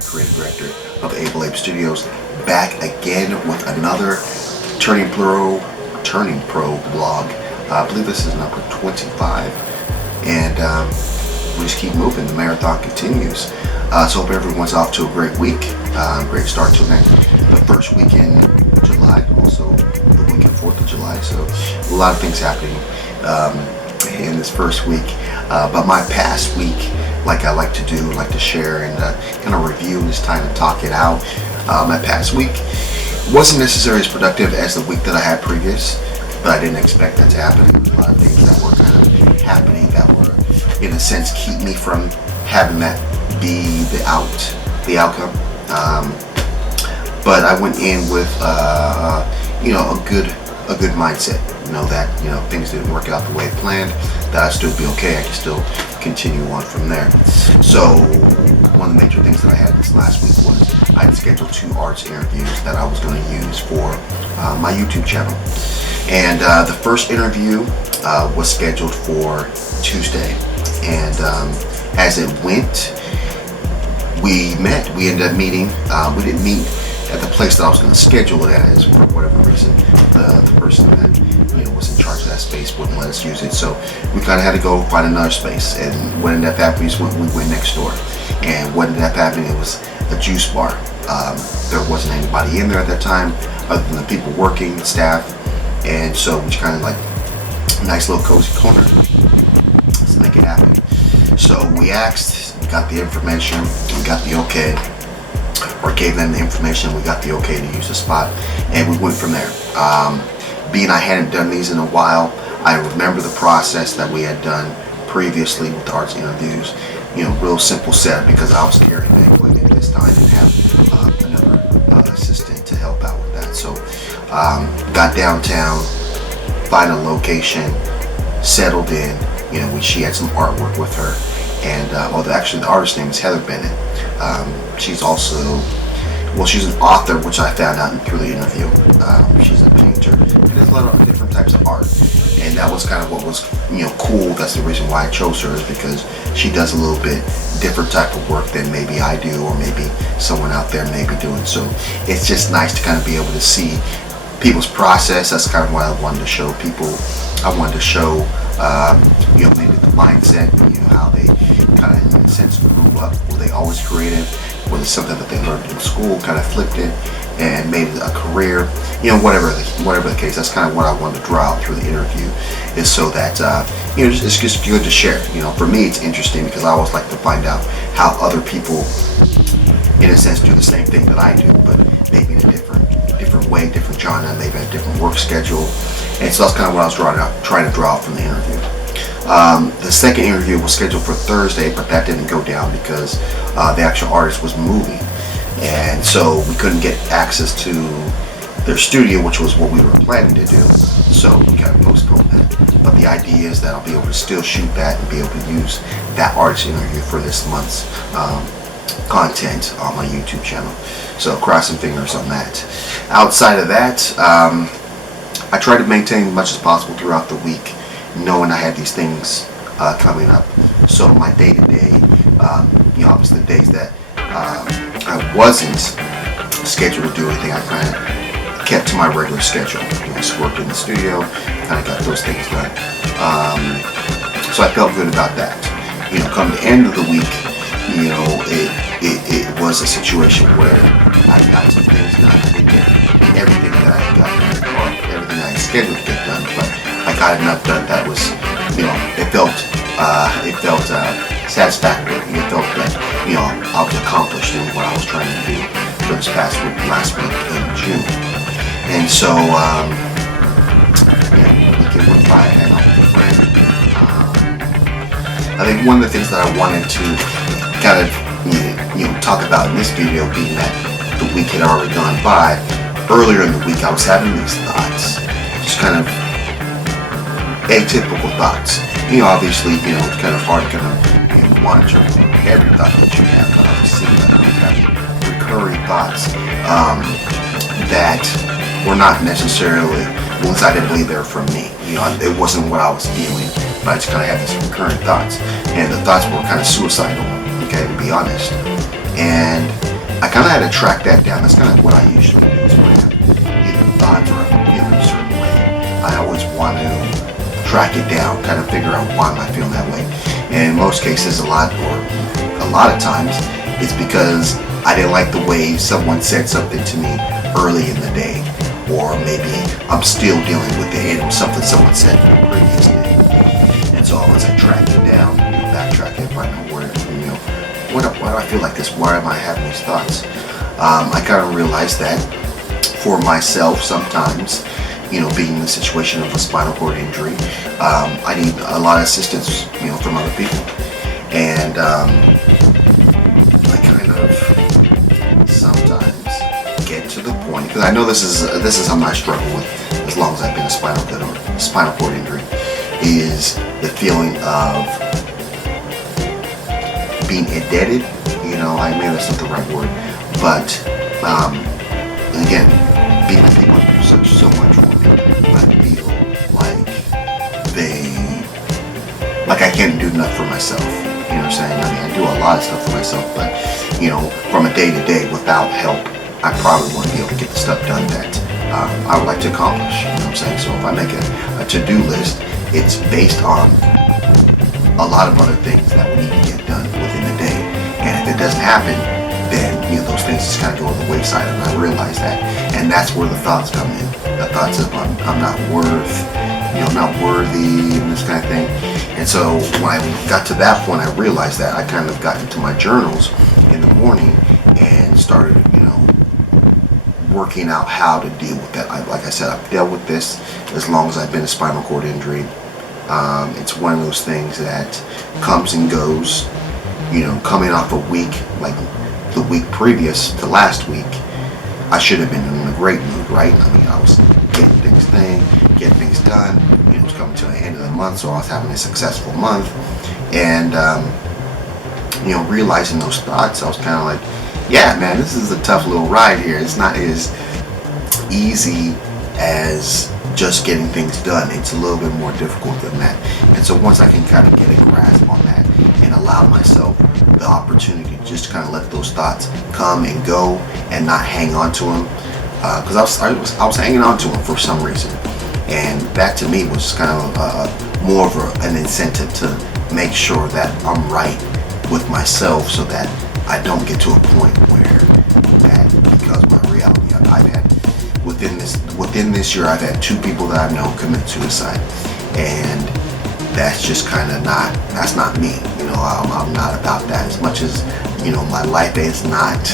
creative director of Able Ape Studios, back again with another Turning Pro blog. I believe this is number 25, and we just keep moving. The marathon continues. So hope everyone's off to a great week. Great start to the first week in July, also the week of 4th of July. So a lot of things happening in this first week. But my past week, like I like to do, like to share and kind of review, just time to talk it out. My past week wasn't necessarily as productive as the week that I had previous, but I didn't expect that to happen. A lot of things that were kind of happening that were, in a sense, keep me from having that be the outcome. But I went in with a good mindset. Know that things didn't work out the way planned, that I'd still be okay. I can still continue on from there. So one of the major things that I had this last week was I had scheduled 2 arts interviews that I was going to use for my YouTube channel. And the first interview was scheduled for Tuesday, and as it went, we met. We ended up meeting. We didn't meet at the place that I was going to schedule it as, for whatever reason. The person that was in charge of that space wouldn't let us use it, so we kind of had to go find another space. And what ended up happening is we went next door, and what ended up happening, it was a juice bar. There wasn't anybody in there at that time other than the people working, staff, and so we just kind of like nice little cozy corner. Let's make it happen. So we asked, got the information, we got the okay, or gave them the information, we got the okay to use the spot, and we went from there. Being I hadn't done these in a while, I remember the process that we had done previously with the arts interviews. Real simple setup, because I was carrying the equipment this time and have another assistant to help out with that. So got downtown, find a location, settled in. She had some artwork with her, and actually the artist's name is Heather Bennett. She's also, she's an author, which I found out through the interview. She's a painter. She does a lot of different types of art, and that was kind of what was cool. That's the reason why I chose her, is because she does a little bit different type of work than maybe I do, or maybe someone out there may be doing. So it's just nice to kind of be able to see people's process. That's kind of what I wanted to show people. I wanted to show maybe the mindset, how they kind of, in a sense, grew up. Were they always creative? Was it something that they learned in school, kind of flipped it and made it a career? Whatever the case, that's kind of what I wanted to draw out through the interview, is so that it's just good to share. For me, it's interesting because I always like to find out how other people, in a sense, do the same thing that I do, but maybe in a different way, different genre, maybe a different work schedule. And so that's kind of what I was trying to draw out from the interview. The second interview was scheduled for Thursday, but that didn't go down because the actual artist was moving, and so we couldn't get access to their studio, which was what we were planning to do. So we kind of postponed that. But the idea is that I'll be able to still shoot that and be able to use that artist interview for this month's content on my YouTube channel. So crossing fingers on that. Outside of that, I try to maintain as much as possible throughout the week, knowing I had these things coming up. So my day-to-day, obviously the days that I wasn't scheduled to do anything, I kind of kept to my regular schedule. Just worked in the studio, kind of got those things done. So I felt good about that. Come the end of the week, it was a situation where I got some things done. I didn't get everything that I got done, or everything I had scheduled to get done, but I got enough done that was, it felt satisfactory. It felt like, I was accomplished in what I was trying to do for this last week in June. And so, the weekend went by, I hung out with a friend. I think one of the things that I wanted to kind of, talk about in this video, being that the week had already gone by, earlier in the week I was having these thoughts, just kind of atypical thoughts. Obviously, it's kind of hard to kind of monitor every thought that you have, but I was seeing that I was having recurring thoughts that were not necessarily ones I didn't believe they were from me. It wasn't what I was feeling, but I just kind of had these recurring thoughts, and the thoughts were kind of suicidal, okay, to be honest. And I kind of had to track that down. That's kind of what I usually do is when I have either thoughts or I'm feeling a certain way. I always want to track it down, kind of figure out why am I feeling that way. And in most cases, a lot of times, it's because I didn't like the way someone said something to me early in the day, or maybe I'm still dealing with it and something someone said the previous day. And so as I track it down, backtrack it, find out where, why do I feel like this? Why am I having these thoughts? I kind of realized that for myself sometimes, being in the situation of a spinal cord injury, I need a lot of assistance, from other people. And I kind of sometimes get to the point, because I know this is something I struggle with as long as I've been a spinal cord injury, is the feeling of being indebted. Maybe that's not the right word, but again, being that people do so much for me, I feel like I can't do enough for myself. You know what I'm saying? I mean, I do a lot of stuff for myself, but from a day to day without help, I probably won't be able to get the stuff done that I would like to accomplish. You know what I'm saying? So if I make a to-do list, it's based on a lot of other things that we need to get done within the day. And if it doesn't happen, then those things just kind of go on the wayside, and I realize that. And that's where the thoughts come in. The thoughts of I'm not not worthy, and this kind of thing. And so when I got to that point, I realized that I kind of got into my journals in the morning and started, working out how to deal with that. Like I said, I've dealt with this as long as I've been a spinal cord injury. It's one of those things that comes and goes. Coming off a week, like the week previous to last week, I should have been in a great mood, right? I mean, I was getting things done. It was coming to the end of the month, so I was having a successful month. And, realizing those thoughts, I was kind of like, yeah, man, this is a tough little ride here. It's not as easy as just getting things done. It's a little bit more difficult than that. And so once I can kind of get a grasp on that and allow myself the opportunity to just kind of let those thoughts come and go and not hang on to them, because I was hanging on to them for some reason, and that to me was kind of more of an incentive to make sure that I'm right with myself, so that I don't get to a point where that, because my reality, I've had within this year, I've had 2 people that I know commit suicide, and that's just kind of that's not me. I'm not about that. As much as my life is not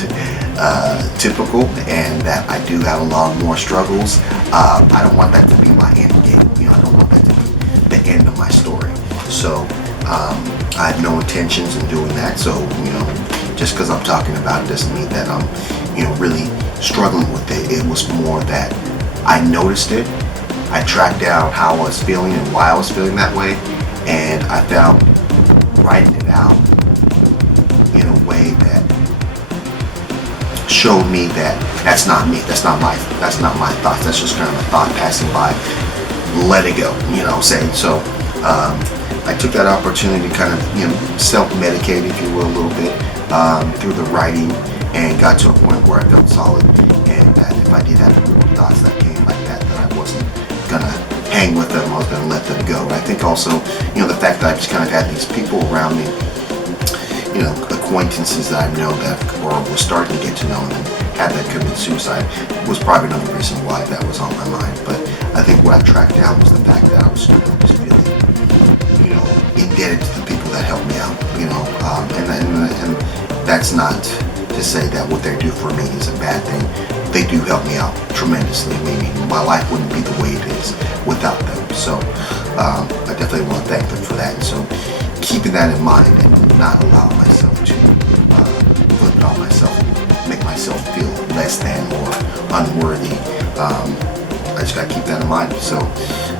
typical, and that I do have a lot more struggles. I don't want that to be my end game. I don't want that to be the end of my story. So I have no intentions in doing that. So just because I'm talking about it doesn't mean that I'm really struggling with it. It was more that I noticed it. I tracked down how I was feeling and why I was feeling that way, and I found writing it out in a way that showed me that that's not me. That's not my thoughts. That's just kind of a thought passing by. Let it go. You know what I'm saying? So I took that opportunity to kind of self-medicate, if you will, a little bit through the writing, and got to a point where I felt solid, and that if I did have thoughts that came like that I wasn't gonna hang with them. I was gonna let them go. And I think also, the fact that I just kind of had these people around me, acquaintances that I know that or was starting to get to know and had that commit suicide, was probably another reason why that was on my mind. But I think what I tracked down was the fact that I was just feeling, indebted to the people that helped me out, and that's not to say that what they do for me is a bad thing. They do help me out tremendously. Maybe my life wouldn't be the way it is without them. So I definitely want to thank them for that. And so keeping that in mind and not allow myself to put it on myself, make myself feel less than or unworthy. I just got to keep that in mind. So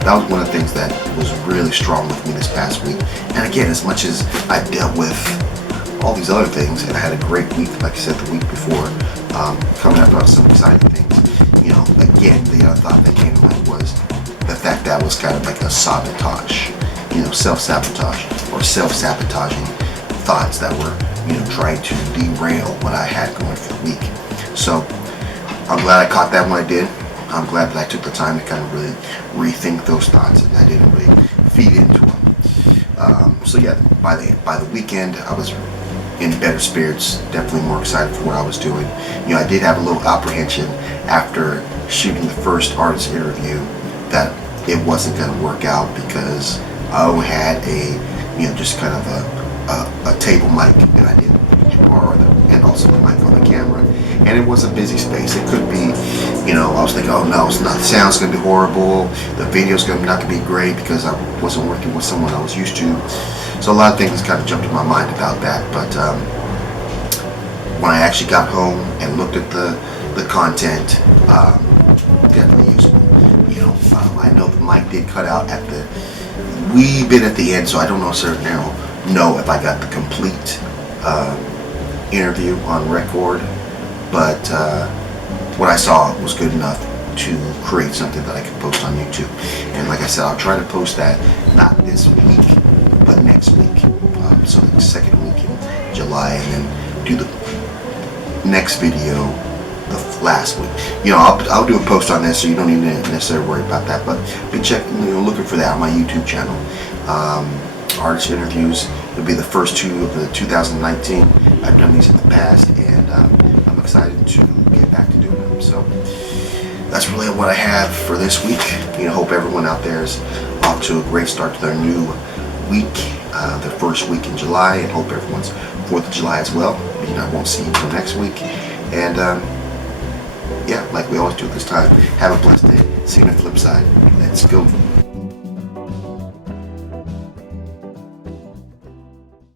that was one of the things that was really strong with me this past week. And again, as much as I dealt with all these other things, and I had a great week, like I said, the week before, coming up on some exciting things. Again, the other thought that came to mind was the fact that was kind of like a sabotage, self-sabotage or self-sabotaging thoughts that were try to derail what I had going for the week. So I'm glad I caught that when I did. I'm glad that I took the time to kind of really rethink those thoughts and I didn't really feed into them. So yeah, by the weekend, I was in better spirits, definitely more excited for what I was doing. I did have a little apprehension after shooting the first artist interview that it wasn't going to work out because I had just kind of a table mic, and I didn't borrow and also the mic on the camera, and it was a busy space. It could be, I was thinking, oh no, it's not. The sound's going to be horrible. The video's not going to be great because I wasn't working with someone I was used to. So a lot of things kind of jumped in my mind about that. But when I actually got home and looked at the content, definitely useful. I know the mic did cut out at the wee bit at the end, so I don't know if I got the complete interview on record, but what I saw was good enough to create something that I could post on YouTube. And like I said, I'll try to post that not this week, but next week. So the second week in July, and then do the next video the last week. I'll do a post on this, so you don't need to necessarily worry about that. But be looking for that on my YouTube channel. Artist interviews. It'll be the first two of the 2019. I've done these in the past, and I'm excited to get back to doing them. So that's really what I have for this week. Hope everyone out there is off to a great start to their new week, their first week in July, and hope everyone's 4th of July as well. I won't see you until next week. And yeah, like we always do at this time, have a blessed day. See you on the flip side. Let's go.